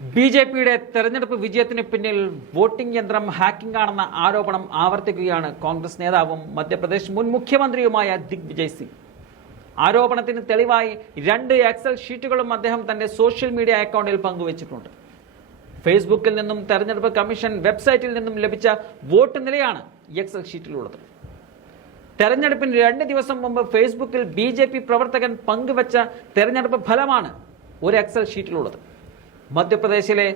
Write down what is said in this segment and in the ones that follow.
B J പിയുടെ തെരഞ്ഞെടുപ്പ് വിജയത്തിന് പിന്നിൽ വോട്ടിംഗ് യന്ത്രം ഹാക്കിംഗ് ആണെന്ന ആരോപണം ആവർത്തിക്കുകയാണ് കോൺഗ്രസ് നേതാവും മധ്യപ്രദേശ് മുൻ മുഖ്യമന്ത്രിയുമായ ദിഗ്വിജയ് സിംഗ്. ആരോപണത്തിന് തെളിവായി രണ്ട് എക്സൽ ഷീറ്റുകളും അദ്ദേഹം തന്റെ സോഷ്യൽ മീഡിയ അക്കൗണ്ടിൽ പങ്കുവച്ചിട്ടുണ്ട്. ഫേസ്ബുക്കിൽ നിന്നും തെരഞ്ഞെടുപ്പ് കമ്മീഷൻ വെബ്സൈറ്റിൽ നിന്നും ലഭിച്ച വോട്ട് നിലയാണ് എക്സൽ ഷീറ്റിലുള്ളത്. തെരഞ്ഞെടുപ്പിന് രണ്ട് ദിവസം മുമ്പ് ഫേസ്ബുക്കിൽ ബി പ്രവർത്തകൻ പങ്കുവച്ച തെരഞ്ഞെടുപ്പ് ഫലമാണ് ഒരു എക്സൽ ഷീറ്റിലുള്ളത്. മധ്യപ്രദേശിലെ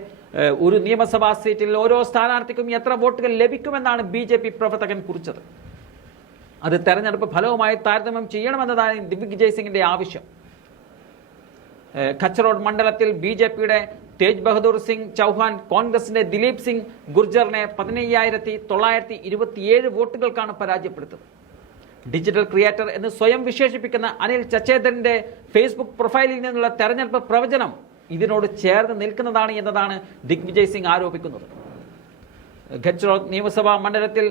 ഒരു നിയമസഭാ സീറ്റിൽ ഓരോ സ്ഥാനാർത്ഥിക്കും എത്ര വോട്ടുകൾ ലഭിക്കുമെന്നാണ് ബി ജെ പി പ്രവർത്തകൻ കുറിച്ചത്. അത് തെരഞ്ഞെടുപ്പ് ഫലവുമായി താരതമ്യം ചെയ്യണമെന്നതാണ് ദിഗ്വിജയ് സിംഗിന്റെ ആവശ്യം. ഖച്ചറോഡ് മണ്ഡലത്തിൽ ബി ജെ പിയുടെ തേജ് ബഹദൂർ സിംഗ് ചൗഹാൻ കോൺഗ്രസിന്റെ ദിലീപ് സിംഗ് ഗുർജറിനെ പതിനയ്യായിരത്തി തൊള്ളായിരത്തി ഇരുപത്തിയേഴ് വോട്ടുകൾക്കാണ് പരാജയപ്പെടുത്തത്. ഡിജിറ്റൽ ക്രിയേറ്റർ എന്ന് സ്വയം വിശേഷിപ്പിക്കുന്ന അനിൽ ചച്ചേതറിന്റെ ഫേസ്ബുക്ക് പ്രൊഫൈലിൽ നിന്നുള്ള തെരഞ്ഞെടുപ്പ് പ്രവചനം ഇതിനോട് ചേർന്ന് നിൽക്കുന്നതാണ് എന്നതാണ് ദിഗ്വിജയ് സിംഗ് ആരോപിക്കുന്നത്. ഖച്ച്റോത്ത് നിയമസഭാ മണ്ഡലത്തിൽ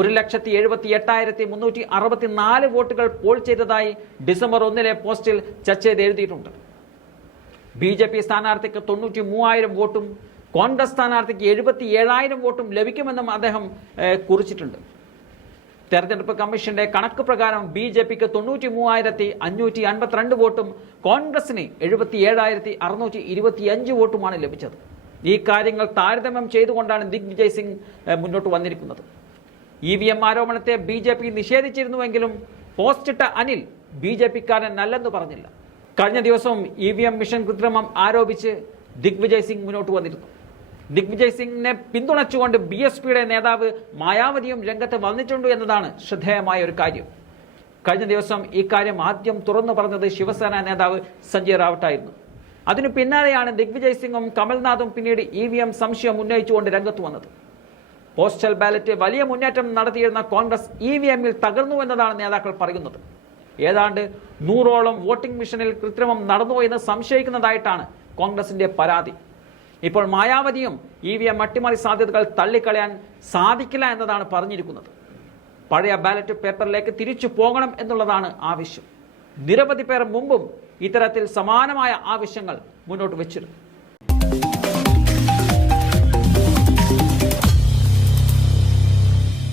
ഒരു ലക്ഷത്തി എഴുപത്തി എട്ടായിരത്തി മുന്നൂറ്റി അറുപത്തി നാല് വോട്ടുകൾ പോൾ ചെയ്തതായി ഡിസംബർ ഒന്നിലെ പോസ്റ്റിൽ ചർച്ചയിൽ എഴുതിയിട്ടുണ്ട്. ബി ജെ പി സ്ഥാനാർത്ഥിക്ക് തൊണ്ണൂറ്റി മൂവായിരം വോട്ടും കോൺഗ്രസ് സ്ഥാനാർത്ഥിക്ക് എഴുപത്തി ഏഴായിരം വോട്ടും ലഭിക്കുമെന്നും അദ്ദേഹം കുറിച്ചിട്ടുണ്ട്. തെരഞ്ഞെടുപ്പ് കമ്മീഷന്റെ കണക്ക് പ്രകാരം ബി ജെ പിക്ക് തൊണ്ണൂറ്റി മൂവായിരത്തി അഞ്ഞൂറ്റി അൻപത്തിരണ്ട് വോട്ടും കോൺഗ്രസിന് എഴുപത്തി ഏഴായിരത്തി അറുന്നൂറ്റി ഇരുപത്തി അഞ്ച് വോട്ടുമാണ് ലഭിച്ചത്. ഈ കാര്യങ്ങൾ താരതമ്യം ചെയ്തുകൊണ്ടാണ് ദിഗ്വിജയ് സിംഗ് മുന്നോട്ട് വന്നിരിക്കുന്നത്. ഇ വി എം ആരോപണത്തെ ബി ജെ പി നിഷേധിച്ചിരുന്നുവെങ്കിലും പോസ്റ്റിട്ട അനിൽ ബി ജെ പിക്കാരൻ നല്ലെന്ന് പറഞ്ഞില്ല. കഴിഞ്ഞ ദിവസവും ഇ വി എം മിഷൻ കൃത്രിമം ആരോപിച്ച് ദിഗ്വിജയ് സിംഗ് മുന്നോട്ട് വന്നിരുന്നു. ദിഗ്വിജയ് സിംഗിനെ പിന്തുണച്ചുകൊണ്ട് ബി എസ് പിയുടെ നേതാവ് മായാവതിയും രംഗത്ത് വന്നിട്ടുണ്ട് എന്നതാണ് ശ്രദ്ധേയമായ ഒരു കാര്യം. കഴിഞ്ഞ ദിവസം ഈ കാര്യം ആദ്യം തുറന്നു പറഞ്ഞത് ശിവസേന നേതാവ് സഞ്ജയ് റാവട്ടായിരുന്നു അതിനു പിന്നാലെയാണ് ദിഗ്വിജയ് സിംഗും കമൽനാഥും പിന്നീട് ഇ വി എം സംശയം ഉന്നയിച്ചുകൊണ്ട് രംഗത്ത് വന്നത്. പോസ്റ്റൽ ബാലറ്റ് വലിയ മുന്നേറ്റം നടത്തിയിരുന്ന കോൺഗ്രസ് ഇ വി എമ്മിൽ തകർന്നു എന്നതാണ് നേതാക്കൾ പറയുന്നത്. ഏതാണ്ട് നൂറോളം വോട്ടിംഗ് മിഷനിൽ കൃത്രിമം നടന്നു എന്ന് സംശയിക്കുന്നതായിട്ടാണ് കോൺഗ്രസിന്റെ പരാതി. ഇപ്പോൾ മായാവതിയും ഇ വി എം അട്ടിമറി സാധ്യതകൾ തള്ളിക്കളയാൻ സാധിക്കില്ല എന്നതാണ് പറഞ്ഞിരിക്കുന്നത്. പഴയ ബാലറ്റ് പേപ്പറിലേക്ക് തിരിച്ചു പോകണം എന്നുള്ളതാണ് ആവശ്യം. നിരവധി പേർ മുമ്പും ഇത്തരത്തിൽ സമാനമായ ആവശ്യങ്ങൾ മുന്നോട്ട് വെച്ചിരുന്നു.